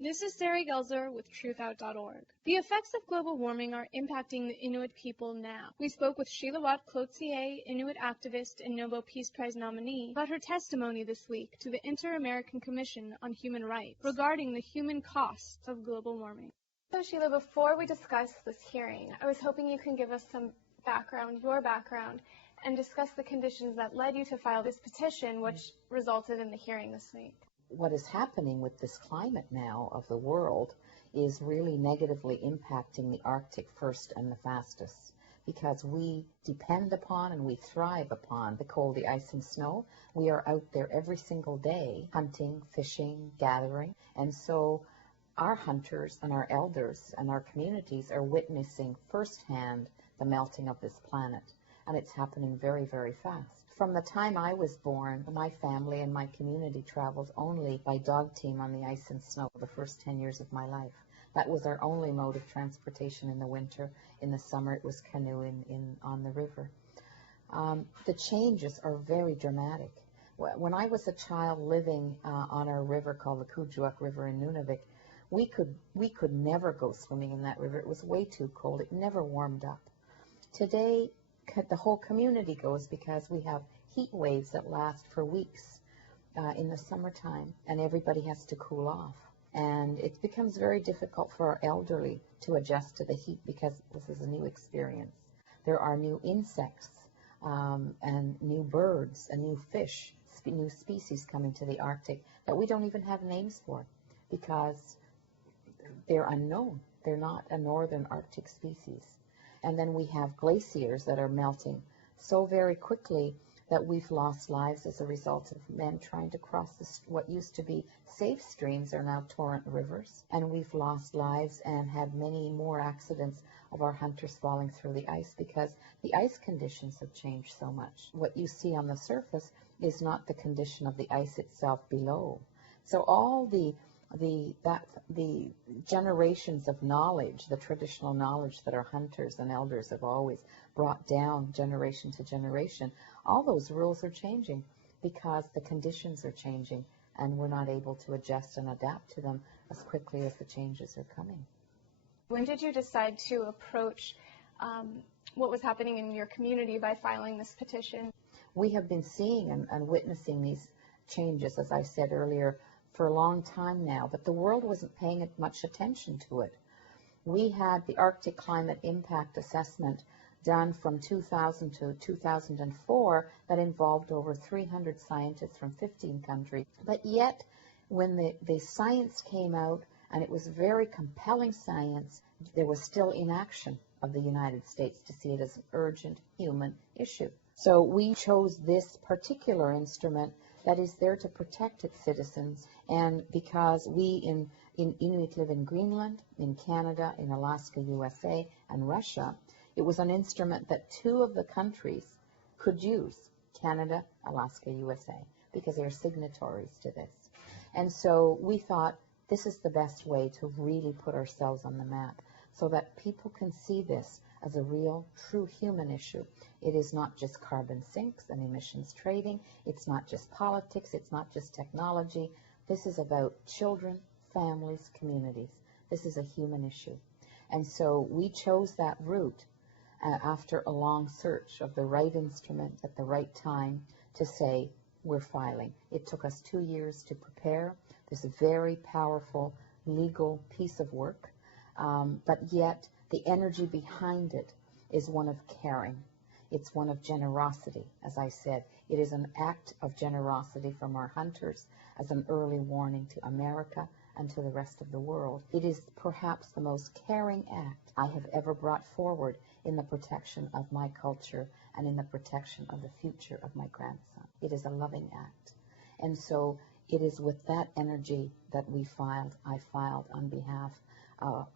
This is Sarah Gelzer with truthout.org. The effects of global warming are impacting the Inuit people now. We spoke with Sheila Watt-Cloutier, Inuit activist and Nobel Peace Prize nominee, about her testimony this week to the Inter-American Commission on Human Rights regarding the human costs of global warming. So Sheila, before we discuss this hearing, I was hoping you can give us some background, your background, and discuss the conditions that led you to file this petition, which resulted in the hearing this week. What is happening with this climate now of the world is really negatively impacting the Arctic first and the fastest, because we depend upon and we thrive upon the cold, the ice and snow. We are out there every single day hunting, fishing, gathering, and so our hunters and our elders and our communities are witnessing firsthand the melting of this planet, and it's happening very, very fast. From the time I was born, my family and my community traveled only by dog team on the ice and snow the first 10 years of my life. That was our only mode of transportation in the winter. In the summer, it was canoe on the river. The changes are very dramatic. When I was a child living on a river called the Kuujjuaq River in Nunavik, we could never go swimming in that river. It was way too cold. It never warmed up. Today, the whole community goes because we have heat waves that last for weeks in the summertime, and everybody has to cool off. And it becomes very difficult for our elderly to adjust to the heat because this is a new experience. There are new insects and new birds and new fish, new species coming to the Arctic that we don't even have names for because they're unknown. They're not a northern Arctic species. And then we have glaciers that are melting so very quickly that we've lost lives as a result of men trying to cross what used to be safe streams are now torrent rivers. And we've lost lives and had many more accidents of our hunters falling through the ice because the ice conditions have changed so much. What you see on the surface is not the condition of the ice itself below. So all the generations of knowledge, the traditional knowledge that our hunters and elders have always brought down generation to generation, all those rules are changing because the conditions are changing and we're not able to adjust and adapt to them as quickly as the changes are coming. When did you decide to approach what was happening in your community by filing this petition? We have been seeing and witnessing these changes, as I said earlier, for a long time now, but the world wasn't paying much attention to it. We had the Arctic Climate Impact Assessment done from 2000 to 2004 that involved over 300 scientists from 15 countries. But yet, when the science came out, and it was very compelling science, there was still inaction of the United States to see it as an urgent human issue. So we chose this particular instrument that is there to protect its citizens, and because we in Inuit live in Greenland, in Canada, in Alaska, USA, and Russia, it was an instrument that 2 of the countries could use, Canada, Alaska, USA, because they are signatories to this. And so we thought this is the best way to really put ourselves on the map so that people can see this as a real, true human issue. It is not just carbon sinks and emissions trading. It's not just politics. It's not just technology. This is about children, families, communities. This is a human issue. And so we chose that route after a long search of the right instrument at the right time to say, we're filing. It took us 2 years to prepare this very powerful legal piece of work, but yet the energy behind it is one of caring. It's one of generosity, as I said. It is an act of generosity from our hunters as an early warning to America and to the rest of the world. It is perhaps the most caring act I have ever brought forward in the protection of my culture and in the protection of the future of my grandson. It is a loving act. And so it is with that energy that I filed on behalf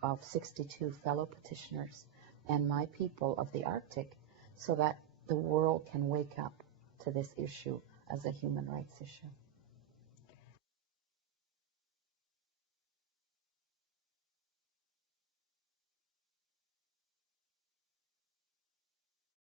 of 62 fellow petitioners and my people of the Arctic, so that the world can wake up to this issue as a human rights issue.